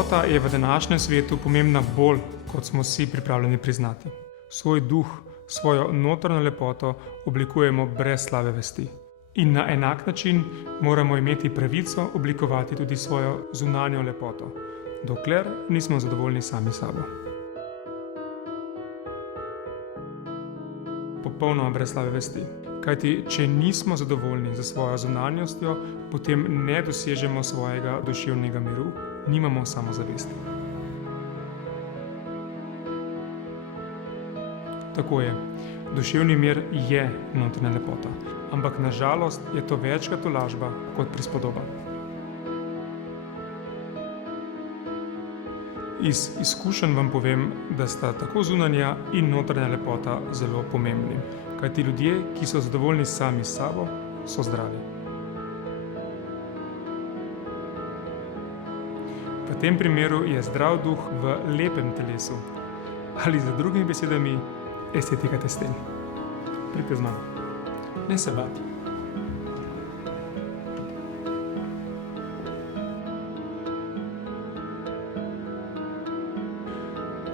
Lepota je v današnjem svetu pomembna bolj, kot smo si pripravljeni priznati. Svoj duh, svojo notranjo lepoto oblikujemo brez slabe vesti. In na enak način moramo imeti pravico oblikovati tudi svojo zunanjo lepoto, dokler nismo zadovoljni sami sabo. Popolnoma brez slabe vesti. Kajti, če nismo zadovoljni za svojo zunanjostjo, potem ne dosežemo svojega duševnega miru, nimamo samozavesti. Tako je, duševni mir je notranja lepota, ampak na žalost je to večkrat tolažba kot prispodoba. Iz izkušenj vam povem, da sta tako zunanja in notranja lepota zelo pomembni, kajti ljudje, ki so zadovoljni sami s sabo, so zdravi. V tem primeru je zdrav duh v lepem telesu, ali z drugimi besedami estetika testen. Pridite z mano. Ne se bati.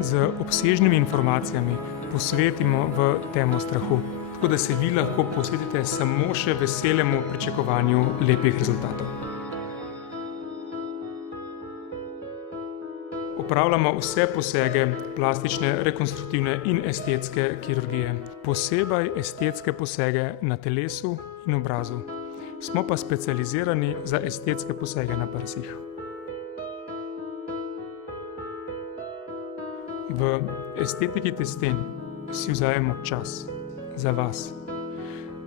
Z obsežnimi informacijami posvetimo v temo strahu, tako da se vi lahko posvetite samo še veselemu pričakovanju lepih rezultatov. Opravljamo vse posege plastične, rekonstruktivne in estetske kirurgije, posebej estetske posege na telesu in obrazu. Smo pa specializirani za estetske posege na prsih. V estetiki testen si vzajemo čas za vas.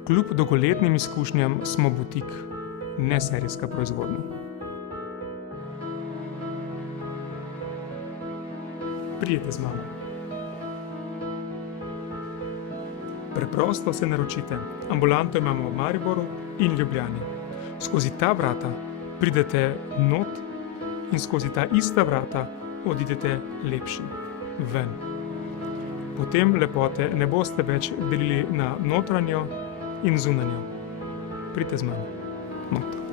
Kljub dolgoletnim izkušnjam smo butik, ne serijska proizvodnja. Pridite z mano. Preprosto se naročite. Ambulanto imamo v Mariboru in Ljubljani. Skozi ta vrata pridete not in skozi ta ista vrata odidete lepši. Ven. Potem lepote ne boste več delili na notranjo in zunanjo. Pridite z mano. Not.